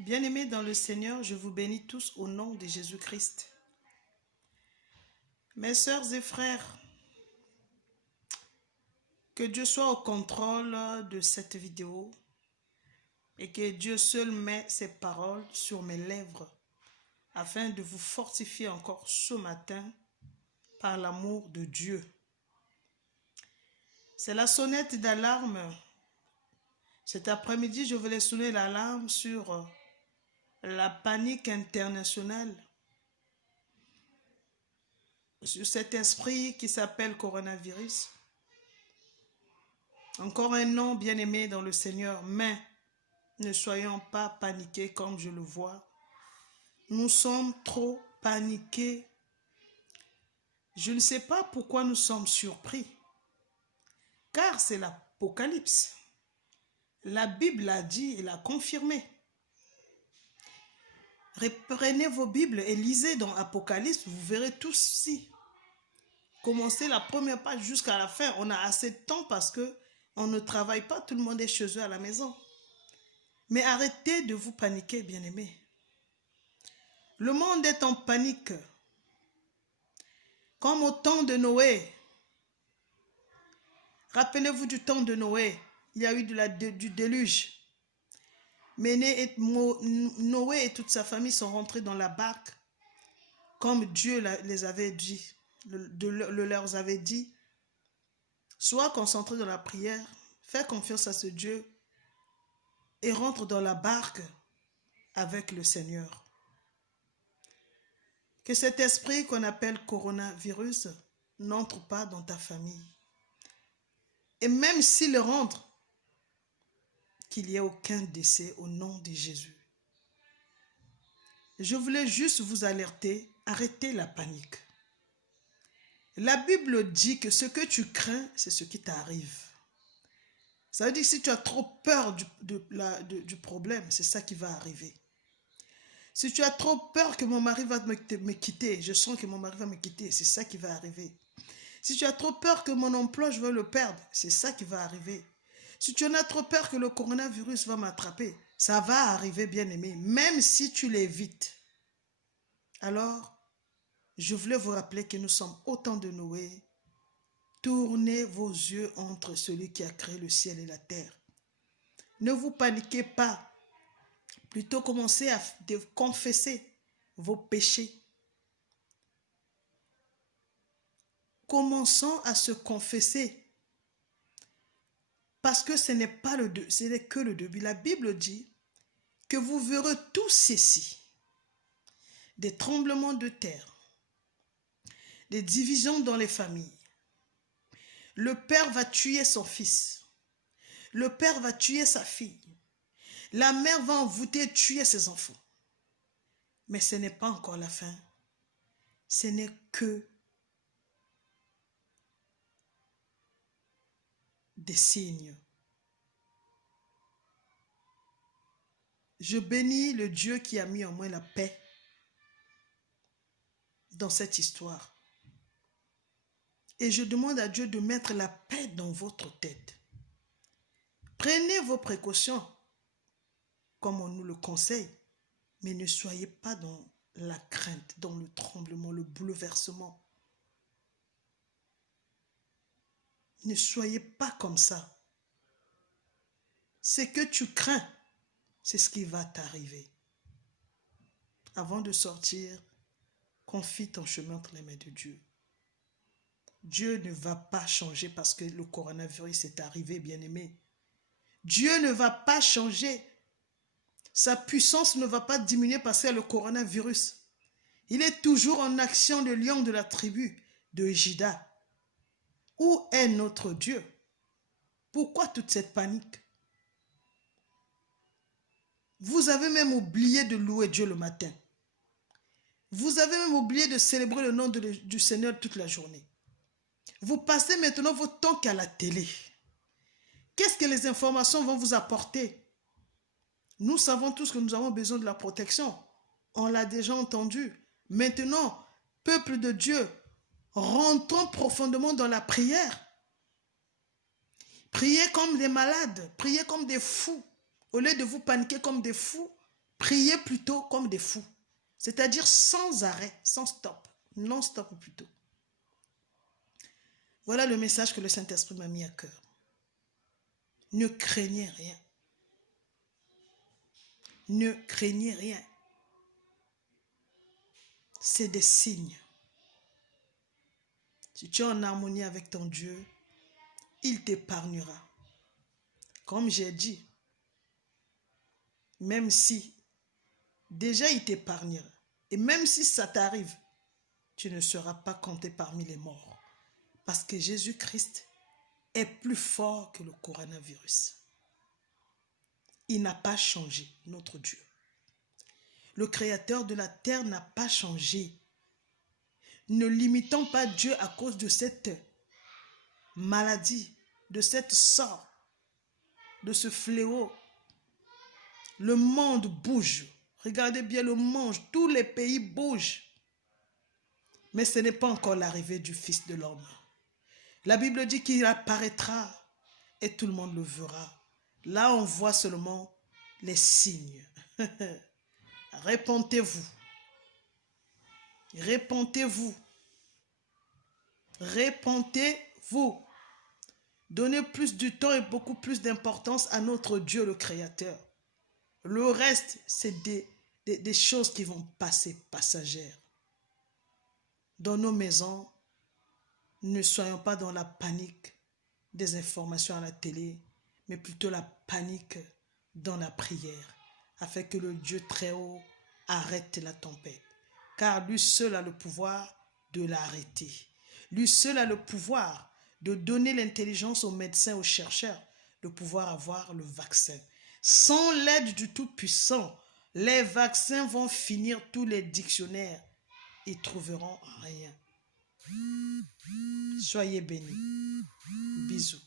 Bien-aimés dans le Seigneur, je vous bénis tous au nom de Jésus-Christ. Mes sœurs et frères, que Dieu soit au contrôle de cette vidéo et que Dieu seul met ses paroles sur mes lèvres afin de vous fortifier encore ce matin par l'amour de Dieu. C'est la sonnette d'alarme. Cet après-midi, je voulais sonner l'alarme sur la panique internationale, sur cet esprit qui s'appelle coronavirus. Encore un nom bien-aimé dans le Seigneur, mais ne soyons pas paniqués comme je le vois. Nous sommes trop paniqués. Je ne sais pas pourquoi nous sommes surpris, car c'est l'Apocalypse. La Bible l'a dit et l'a confirmé. Reprenez vos Bibles et lisez dans Apocalypse, vous verrez tout ceci. Commencez la première page jusqu'à la fin. On a assez de temps parce que on ne travaille pas, tout le monde est chez eux à la maison. Mais arrêtez de vous paniquer, bien-aimés. Le monde est en panique. Comme au temps de Noé. Rappelez-vous du temps de Noé. Il y a eu du déluge. Mais Noé et toute sa famille sont rentrés dans la barque comme Dieu les avait dit, leur avait dit. Sois concentré dans la prière, fais confiance à ce Dieu et rentre dans la barque avec le Seigneur. Que cet esprit qu'on appelle coronavirus n'entre pas dans ta famille. Et même s'il rentre, qu'il n'y ait aucun décès au nom de Jésus. Je voulais juste vous alerter, arrêtez la panique. La Bible dit que ce que tu crains, c'est ce qui t'arrive. Ça veut dire que si tu as trop peur du problème, c'est ça qui va arriver. Si tu as trop peur que mon mari va me quitter, je sens que mon mari va me quitter, c'est ça qui va arriver. Si tu as trop peur que mon emploi, je vais le perdre, c'est ça qui va arriver. Si tu en as trop peur que le coronavirus va m'attraper, ça va arriver, bien-aimé, même si tu l'évites. Alors, je voulais vous rappeler que nous sommes au temps de Noé. Tournez vos yeux entre celui qui a créé le ciel et la terre. Ne vous paniquez pas. Plutôt commencez à confesser vos péchés. Commençons à se confesser. Parce que ce n'est que le début. La Bible dit que vous verrez tout ceci. Des tremblements de terre, des divisions dans les familles. Le père va tuer son fils. Le père va tuer sa fille. La mère va envoûter, tuer ses enfants. Mais ce n'est pas encore la fin. Ce n'est que des signes. Je bénis le Dieu qui a mis en moi la paix dans cette histoire. Et je demande à Dieu de mettre la paix dans votre tête. Prenez vos précautions, comme on nous le conseille, mais ne soyez pas dans la crainte, dans le tremblement, le bouleversement. Ne soyez pas comme ça. Ce que tu crains, c'est ce qui va t'arriver. Avant de sortir, confie ton chemin entre les mains de Dieu. Dieu ne va pas changer parce que le coronavirus est arrivé, bien-aimé. Dieu ne va pas changer. Sa puissance ne va pas diminuer parce qu'il y a le coronavirus. Il est toujours en action, le lion de la tribu de Juda. Où est notre Dieu? Pourquoi toute cette panique? Vous avez même oublié de louer Dieu le matin. Vous avez même oublié de célébrer le nom du Seigneur toute la journée. Vous passez maintenant votre temps qu'à la télé. Qu'est-ce que les informations vont vous apporter? Nous savons tous que nous avons besoin de la protection. On l'a déjà entendu. Maintenant, peuple de Dieu, rentrons profondément dans la prière. Priez comme des malades, priez comme des fous. Au lieu de vous paniquer comme des fous, Priez plutôt comme des fous. C'est-à-dire sans arrêt, sans stop, non-stop plutôt. Voilà le message que le Saint-Esprit m'a mis à cœur. Ne craignez rien. Ne craignez rien. C'est des signes. Si tu es en harmonie avec ton Dieu, il t'épargnera. Comme j'ai dit, même si déjà il t'épargnera, et même si ça t'arrive, tu ne seras pas compté parmi les morts. Parce que Jésus-Christ est plus fort que le coronavirus. Il n'a pas changé, notre Dieu. Le Créateur de la terre n'a pas changé. Ne limitons pas Dieu à cause de cette maladie, de cette sort, de ce fléau. Le monde bouge. Regardez bien le monde. Tous les pays bougent. Mais ce n'est pas encore l'arrivée du Fils de l'homme. La Bible dit qu'il apparaîtra et tout le monde le verra. Là, on voit seulement les signes. Répentez-vous. Répentez-vous. Répentez-vous. Donnez plus du temps et beaucoup plus d'importance à notre Dieu, le Créateur. Le reste, c'est des choses qui vont passer passagères. Dans nos maisons, ne soyons pas dans la panique des informations à la télé, mais plutôt la panique dans la prière, afin que le Dieu très haut arrête la tempête. Car lui seul a le pouvoir de l'arrêter. Lui seul a le pouvoir de donner l'intelligence aux médecins, aux chercheurs, de pouvoir avoir le vaccin. Sans l'aide du Tout-Puissant, les vaccins vont finir tous les dictionnaires. Ils trouveront rien. Soyez bénis. Bisous.